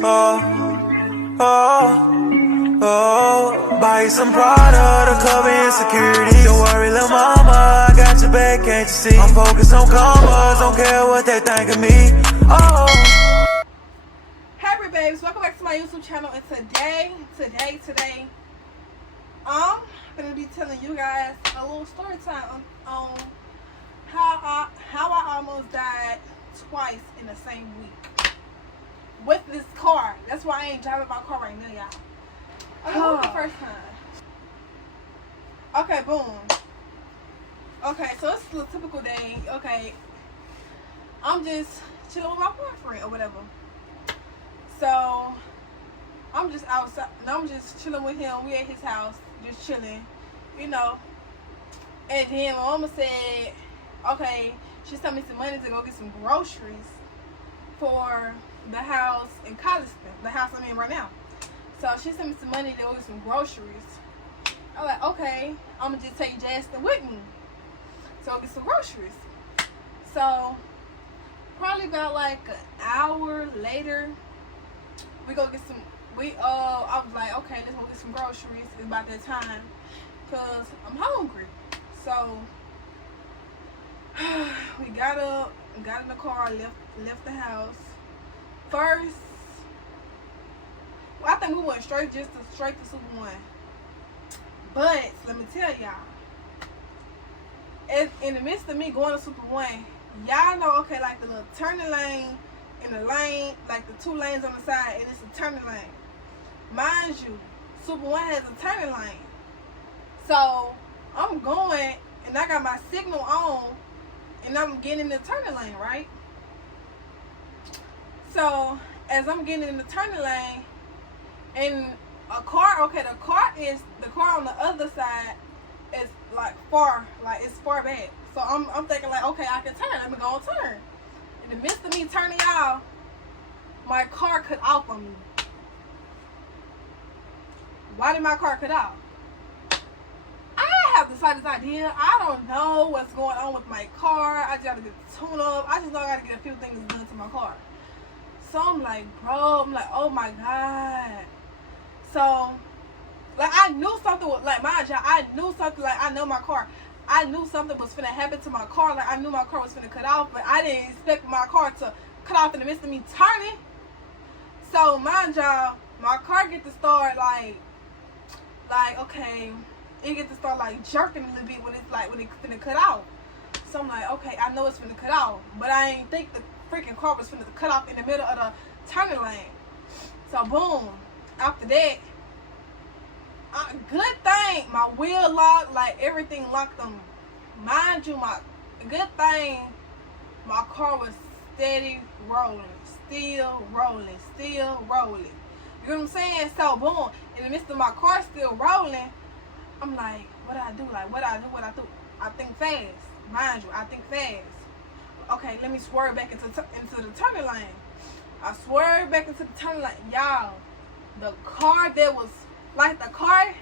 Buy you some Prada to cover insecurities. Don't worry, little mama, I got your back, can't you see? I'm focused on commas, don't care what they think of me. Hey babes, welcome back to my YouTube channel. And today, I'm gonna be telling you guys a little story time on how I almost died twice in the same week with this car. That's why I ain't driving my car right now, y'all. Okay, what was the first time? Okay, boom. Okay, so it's a typical day. Okay, I'm just chilling with my boyfriend or whatever. So I'm just outside. I'm just chilling with him. We at his house, just chilling, you know. And then my mama said, okay, she sent me some money to go get some groceries for the house in Collinston, the house I'm in right now. So she sent me some money to go get some groceries. I was like, okay, I'm gonna just take Justin with me. So I'll get some groceries. So probably about like an hour later, we go get some. I was like, okay, let's go get some groceries. It's about that time, cause I'm hungry. So we got up, got in the car, left the house. First, well, I think we went straight to Super One. But let me tell y'all, in the midst of me going to Super One, y'all know, okay, like the little turning lane in the lane, like the two lanes on the side, and it's a turning lane. Mind you, Super One has a turning lane. So I'm going, and I got my signal on, and I'm getting in the turning lane, right? So as I'm getting in the turning lane, and a car, okay, the car on the other side is like it's far back. So I'm thinking like, okay, I can turn. Let me go and turn. In the midst of me turning out, my car cut off on me. Why did my car cut off? I have the slightest idea. I don't know what's going on with my car. I just gotta get the tune up. I just know I gotta get a few things done to my car. So I'm like, oh my God. So, like, I knew something was, like, mind you, I knew something, like, I know my car. I knew something was finna happen to my car. Like, I knew my car was finna cut off, but I didn't expect my car to cut off in the midst of me turning. So, mind y'all, my car get to start, like, okay, it get to start, like, jerking a little bit when it's finna cut off. So, I'm like, okay, I know it's finna cut off, but I ain't think the freaking car was finna cut off in the middle of the turning lane. So, boom. After that, good thing my wheel locked, like everything locked on. Mind you, good thing my car was steady rolling, still rolling. You know what I'm saying? So boom, in the midst of my car still rolling, I'm like, what do I do? I think fast. Mind you, I think fast. Okay, let me swerve back into the turning lane. I swerved back into the turning lane, y'all. The car that was, like the car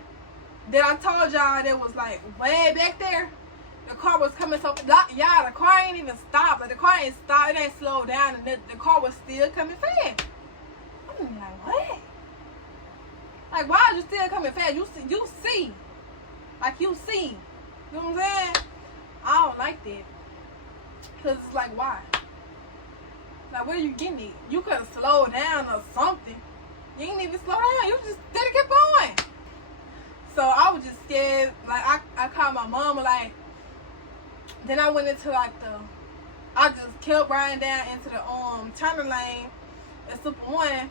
that I told y'all that was like way back there, the car was coming so, y'all, the car ain't even stopped. Like the car ain't stopped, it ain't slowed down, and the car was still coming fast. I'm like, what? Like, why are you still coming fast? You see. Like, you see. You know what I'm saying? I don't like that. Because it's like, why? Like, where are you getting it? You could have slowed down or something. You ain't even slow down. You just did it, keep going. So I was just scared. Like I called my mama. Like then I went into like I just kept riding down into the turning lane at Super One,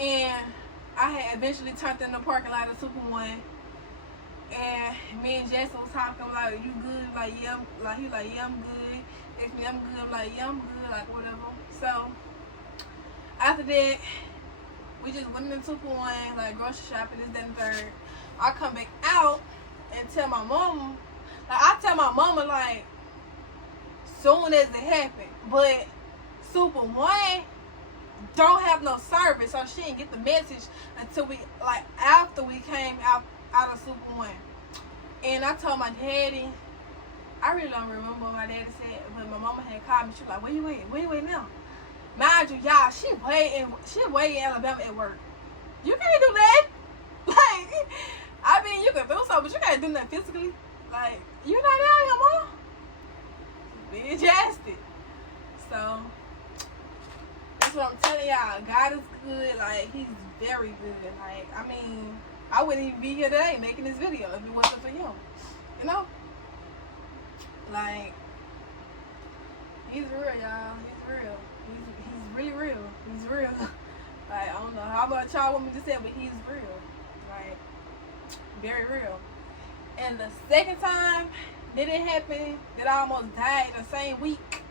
and I had eventually turned in the parking lot of Super One. And me and Jason was talking like, "You good?" Like yeah. He like yeah, I'm good. If me I'm good, I'm like yeah, I'm good. Like whatever. So. After that, we just went into Super One, like grocery shopping, this, that, and third. I come back out and tell my mama, like, soon as it happened. But Super One don't have no service, so she didn't get the message until after we came out of Super One. And I told my daddy, I really don't remember what my daddy said, but my mama had called me. She was like, where you at now? Mind you, y'all, y'all, she way in Alabama at work. You can't do that. Like, I mean, you can do something, but you can't do nothing physically. Like, you're not out here, Mom. Being adjusted. So, that's what I'm telling y'all. God is good. Like, he's very good. Like, I mean, I wouldn't even be here today making this video if it wasn't for him. You know? Like, he's real, y'all. He's real. He's really real. He's real. Like, I don't know how about y'all want me to say it, but he's real. Like, very real. And the second time that it happened, that I almost died in the same week.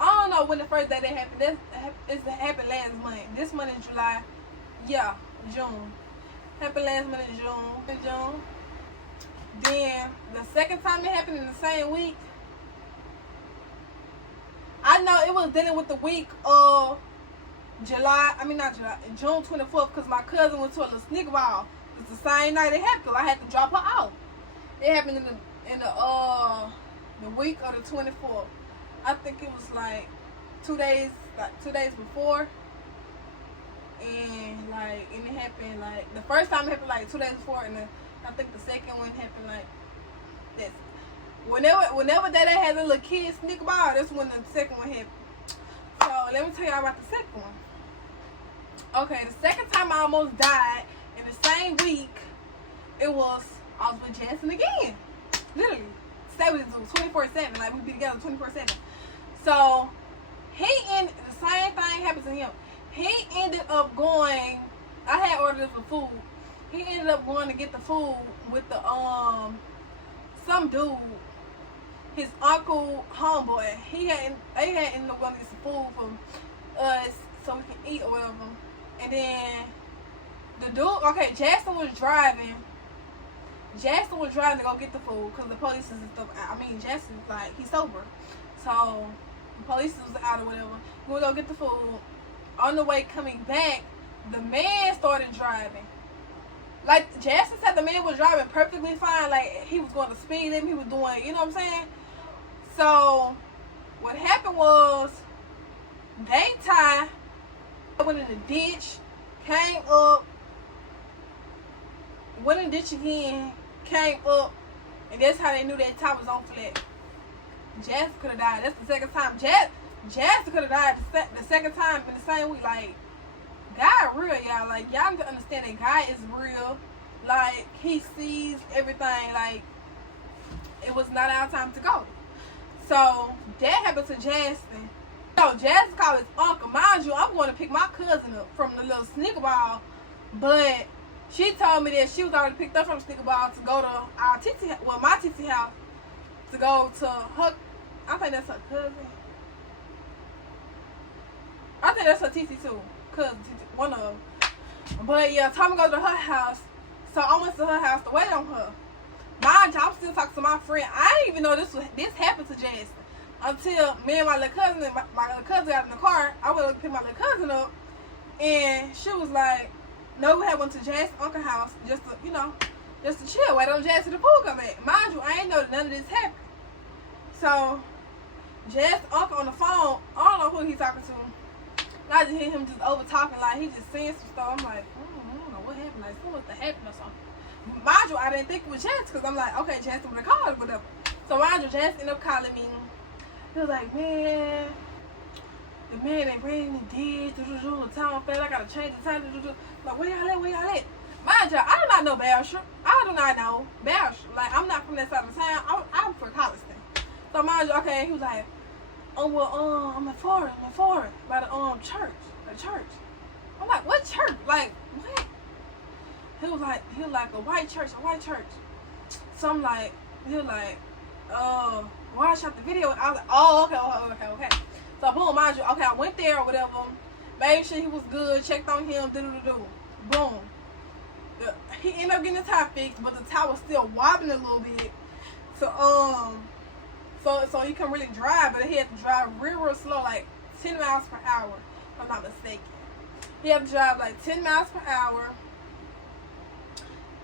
I don't know when the first day that happened. It happened last month. This month in July. Yeah, June. Happened last month in June. Then the second time it happened in the same week. I know it was dealing with the week of June 24th, because my cousin went to a little sneaker ball. It's the same night it happened, because I had to drop her off. It happened in the week of the 24th. I think it was like 2 days before. And it happened like the first time it happened like 2 days before, and I think the second one happened like this. Whenever they had a little kid sneaker ball, that's when the second one happened. So let me tell y'all about the second one. Okay, the second time I almost died in the same week, I was with Jansen again. Literally. Stay with him 24/7. Like, we be together 24/7. So the same thing happened to him. He ended up going, I had ordered for food. He ended up going to get the food with the some dude, his uncle homeboy. They had ended up going to get some food from us so we can eat or whatever. And then the dude, Jackson was driving to go get the food because the police is stuff. I mean, Jackson's like, he's sober. So the police was out or whatever. We would go get the food. On the way coming back, the man started driving. Like, Jackson said, the man was driving perfectly fine. Like, he was going to speed limit. He was doing, you know what I'm saying? So what happened was, they went in the ditch, came up, went in the ditch again, came up, and that's how they knew that tie was on flat. Jackson could have died. That's the second time. Jackson could have died the second time in the same week. Like, God real, y'all. Like, y'all need to understand that God is real. Like, he sees everything. Like, it was not our time to go. So that happened to Jackson. So Jackson called his uncle. Mind you, I'm going to pick my cousin up from the little sneaker ball, but she told me that she was already picked up from the sneaker ball to go to my TT house, to go to her. I think that's her cousin. I think that's her TT too. Cousin, TT, one of them. But yeah, told me to go to her house. So I went to her house to wait on her. Mind you, I'm still talking to my friend. I didn't even know this happened to Jackson until me and my little cousin got in the car. I went to pick my little cousin up, and she was like, "No, we had went to Jackson's uncle's house just to chill. Wait on Jackson the pool come back." Mind you, I ain't know that none of this happened. So Jackson's uncle on the phone, I don't know who he's talking to. I just hear him just over talking, like he just saying some stuff. I'm like, I don't know what happened. Like, what must have happened or something. Mind you, I didn't think it was Jackson, because I'm like, okay, Jackson would have called or whatever. So mind you, Jackson ended up calling me. He was like, man, the man ain't bringing the ditch, the town fell, I gotta change the time. Like, where y'all at? Mind you, I do not know Belcher. I do not know Belcher. Like, I'm not from that side of the town. I'm from Holliston. So mind you, okay, he was like, oh, well, I'm at Forest, by the church. The church. I'm like, what church? Like, what? He was like a white church. So I'm like, he was like, why I shot the video? I was like, oh, okay. So boom, mind you, okay, I went there or whatever, made sure he was good, checked on him, boom. He ended up getting the tie fixed, but the tie was still wobbling a little bit. So he couldn't really drive, but he had to drive real slow, like 10 miles per hour, if I'm not mistaken. He had to drive like 10 miles per hour,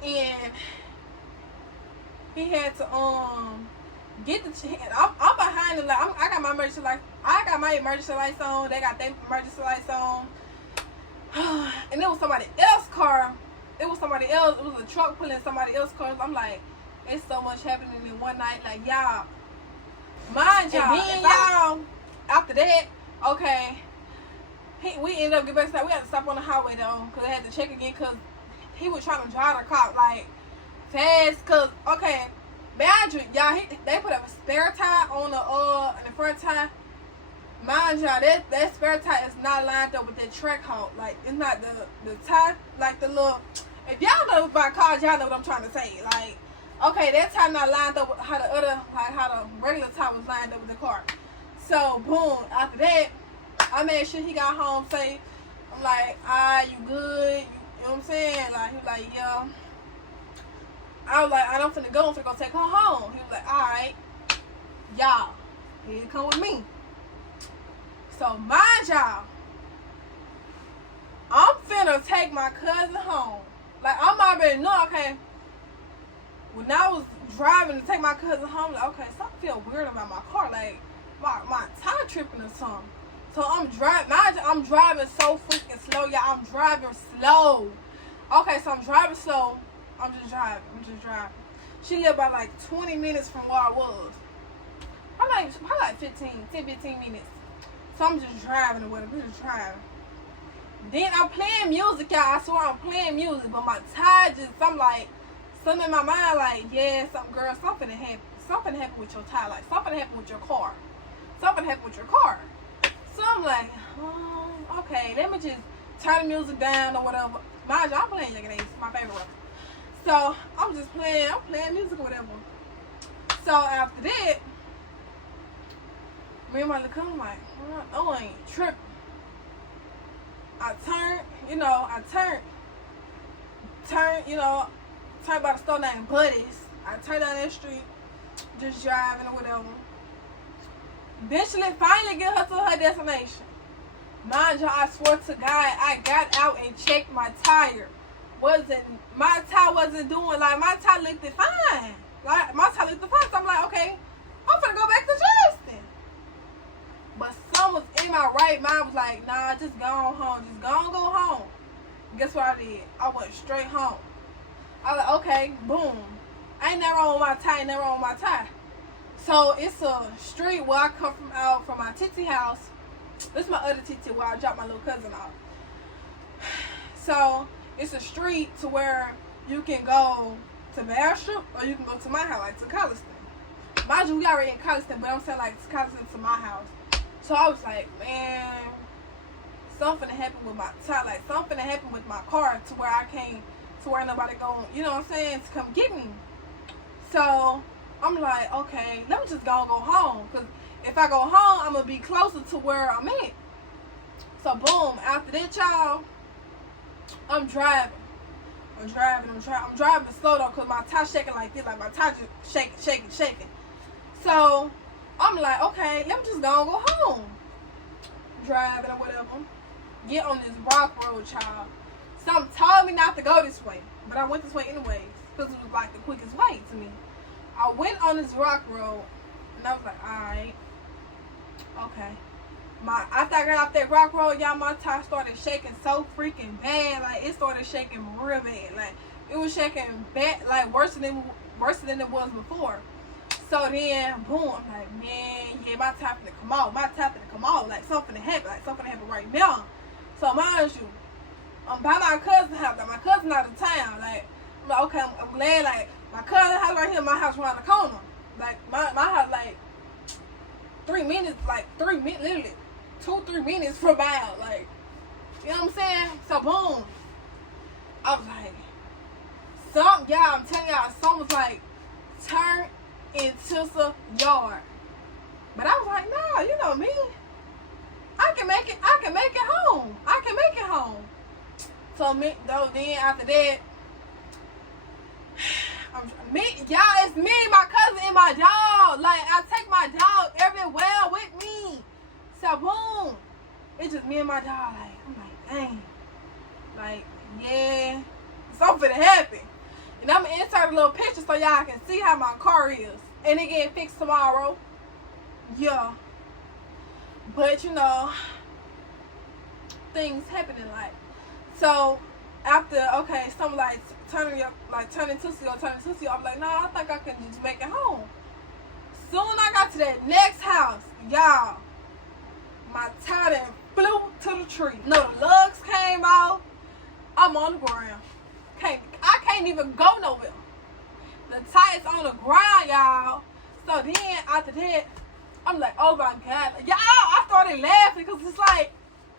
and he had to get the I'm behind them. Like I got my emergency lights. I got my emergency lights on. They got their emergency lights on. And it was somebody else's car. It was somebody else. It was a truck pulling somebody else's car. I'm like, it's so much happening in one night. Like y'all, mind y'all. And then y'all, after that, okay, we ended up getting back. We had to stop on the highway though, cause I had to check again, cause he was trying to drive the car like fast. Cause okay, mind you, y'all, they put up a spare tire on the front tire. Mind y'all, that spare tire is not lined up with that track halt. Like, it's not the tire, like the little, if y'all know about cars, y'all know what I'm trying to say. Like, okay, that tire not lined up with how the regular tire was lined up with the car. So, boom, after that, I made sure he got home safe. I'm like, you good? You know what I'm saying? Like, he was like, yeah. I was like, I'm finna go take her home. He was like, alright, y'all, here you come with me. So, mind y'all, I'm finna take my cousin home. Like, I'm already know, okay, when I was driving to take my cousin home, like, okay, something feel weird about my car. Like, my tire tripping or something. So, I'm driving so freaking slow, y'all. I'm driving slow. Okay, so I'm driving slow. I'm just driving. She lived about, like, 20 minutes from where I was. Probably like 15 minutes. So I'm just driving or whatever. I'm just driving. Then I'm playing music, y'all. I swear I'm playing music, but my tire just, something in my mind, like, yeah, something happened. Something happened with your tire. Like, something happened with your car. Something happened with your car. So I'm like, okay, let me just turn the music down or whatever. Mind you, I'm playing Young Ace, my favorite rapper. So I'm playing music or whatever. So after that, me and my little cousin like, oh, I ain't tripping. I turned by the store named Buddy's. I turned down that street, just driving or whatever. Eventually, finally get her to her destination. Mind you, I swear to God, I got out and checked my tire. My tire wasn't doing, like, my tire looked fine. Like, my tire looked fine, so I'm like, okay, I'm gonna go back to Justin. But something was in my right mind was like, nah, just go on home. Just go home. Guess what I did? I went straight home. I was like, okay, boom. Ain't nothing wrong with my tire. So it's a street where I come from my titi house. This is my other titi where I dropped my little cousin off. So it's a street to where you can go to Bastrop or you can go to my house, like to Colliston. Mind you, we already in Colliston, but I'm saying like to Colliston to my house. So I was like, man, something happened with my tire. Like, something happened with my car to where I can't, to where nobody going, you know what I'm saying, to come get me. So I'm like, okay, let me just go home. Because if I go home, I'm going to be closer to where I'm at. So, boom, after that, y'all, I'm driving slow, though, because my tire shaking like this. Like, my tire just shaking. So I'm like, okay, let me just go home. Driving or whatever. Get on this rock road, child. Something told me not to go this way. But I went this way anyways. Because it was like the quickest way to me. I went on this rock road. And I was like, alright. Okay. After I got off that rock road, y'all, my tire started shaking so freaking bad. Like, it started shaking real bad. Like, it was shaking bad, like worse than it was before. So then, boom, I'm like, man, yeah, my tire finna come out. Like, something happened right now. So, mind you, I'm by my cousin's house. Like, my cousin out of town. Like, I'm like, okay, I'm glad, like, my cousin's house right here, my house around the corner. Like, my house, like, 3 minutes, literally, 2-3 minutes from my house. Like, you know what I'm saying? So, boom. I was like, I'm telling y'all, something was like, turn into the yard. But I was like, no, you know me. I can make it home. So then after that, it's me, my cousin, and my dog. Like, I take my dog everywhere with me. So boom. It's just me and my dog. Like, I'm like, dang. Like, yeah, something happened. And I'm gonna insert a little picture so y'all can see how my car is and it get fixed tomorrow. Yeah. But you know, things happen in life. So after, okay, something like turning Tootsie, I'm like, nah, I think I can just make it home. Soon I got to that next house, y'all, my tire then flew to the tree. No, the lugs came out. I'm on the ground. I can't even go nowhere. The tire's on the ground, y'all. So then after that, I'm like, oh my God. Y'all, I started laughing because it's like,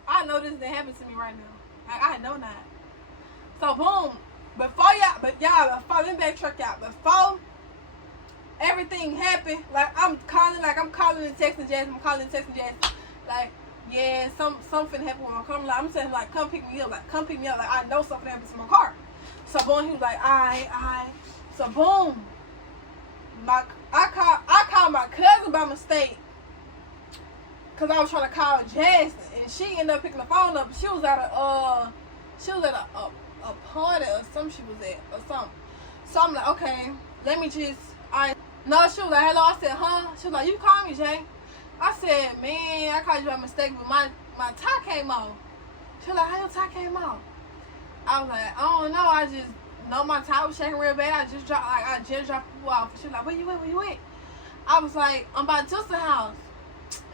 I know this didn't happen to me right now. Like, I know not. So boom. Before, let me backtrack y'all. Before everything happened, like I'm calling and texting Jasmine. Like, yeah, something happened with my car. I'm saying, like, come pick me up. Like, I know something happened to my car. So boom, he was like, alright. So boom. I called my cousin by mistake. Cause I was trying to call Jasmine, and she ended up picking the phone up. She was at a party or something she was at or something. So I'm like, okay, let me just. No, she was like, hello. I said, huh? She was like, you call me, Jay. I said, man, I called you by mistake, but my tie came off. She was like, how your tie came off? I was like, I don't know. I just know my tie was shaking real bad. I just dropped people off. She was like, where you at? I was like, I'm by Justin's house.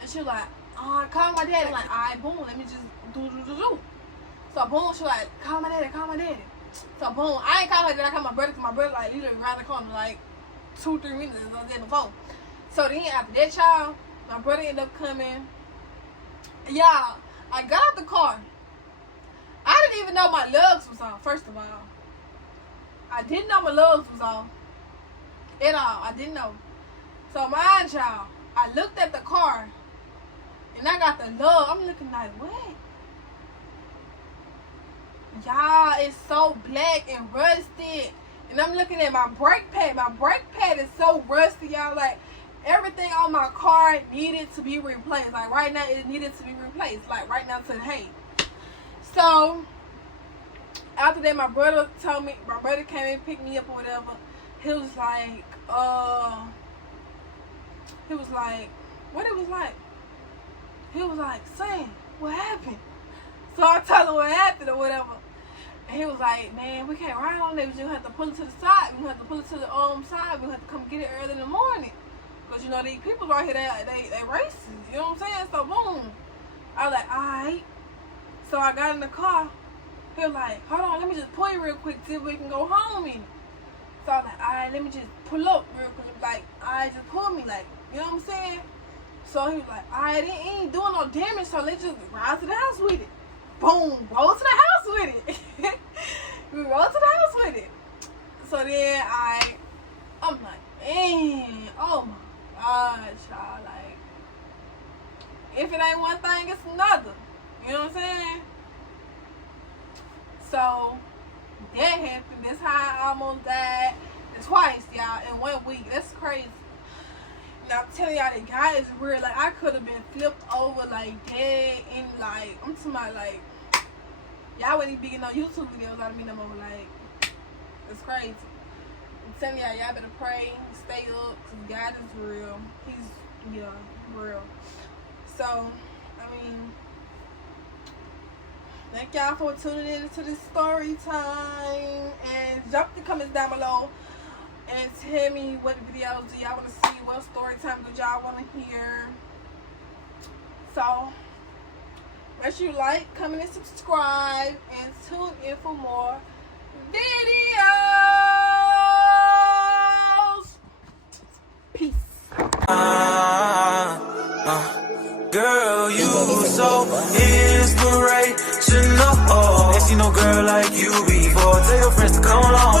And she was like, oh, call my daddy. I'm like, all right, boom, let me just do. So boom, she was like, call my daddy. So boom, I ain't call her daddy. I called my brother, because my brother like literally around the corner, like 2-3 minutes on the phone. So then after that, y'all, my brother ended up coming. Y'all, I got out the car. I didn't even know my lugs was on, first of all. I didn't know my lugs was on at all. I didn't know. So mind y'all, I looked at the car and I got the lug. I'm looking like, what? Y'all, it's so black and rusted. And I'm looking at my brake pad. My brake pad is so rusty, y'all. Like, everything on my car needed to be replaced. Like, right now, it needed to be replaced. Like, right now to the hate. So, after that, my brother came and picked me up or whatever. He was like, what it was like? He was like, Sam, what happened? So I told him what happened or whatever. And he was like, man, we can't ride on it. We just have to pull it to the side. We have to pull it to the side. We have to come get it early in the morning. Because, you know, these people right here, they racist. You know what I'm saying? So, boom. I was like, all right. So I got in the car. He was like, hold on, let me just pull you real quick, see if we can go home in it. So I was like, all right, let me just pull up real quick. Like, all right, just pull me. Like, you know what I'm saying? So he was like, all right, it ain't doing no damage, so let's just ride to the house with it. Boom, roll to the house with it. We roll to the house with it. So then I'm like, man, oh my gosh, y'all. Like, if it ain't one thing, it's another. You know what I'm saying? So that happened. That's how I almost died twice, y'all, in 1 week. That's crazy. Now I'm telling y'all, the guy is real. Like, I could have been flipped over like that, and like, I'm talking about, like, y'all wouldn't be getting no YouTube videos out of me no more. Like, it's crazy. I'm telling y'all better pray, stay up, because God is real. He's, real. So, I mean, thank y'all for tuning in to this story time, and drop the comments down below and tell me what videos do y'all want to see, what story time do y'all want to hear. So make sure you like, comment, and subscribe, and tune in for more videos. Peace. Girl, you so inspirational. Ain't seen no girl like you before. Tell your friends to come along.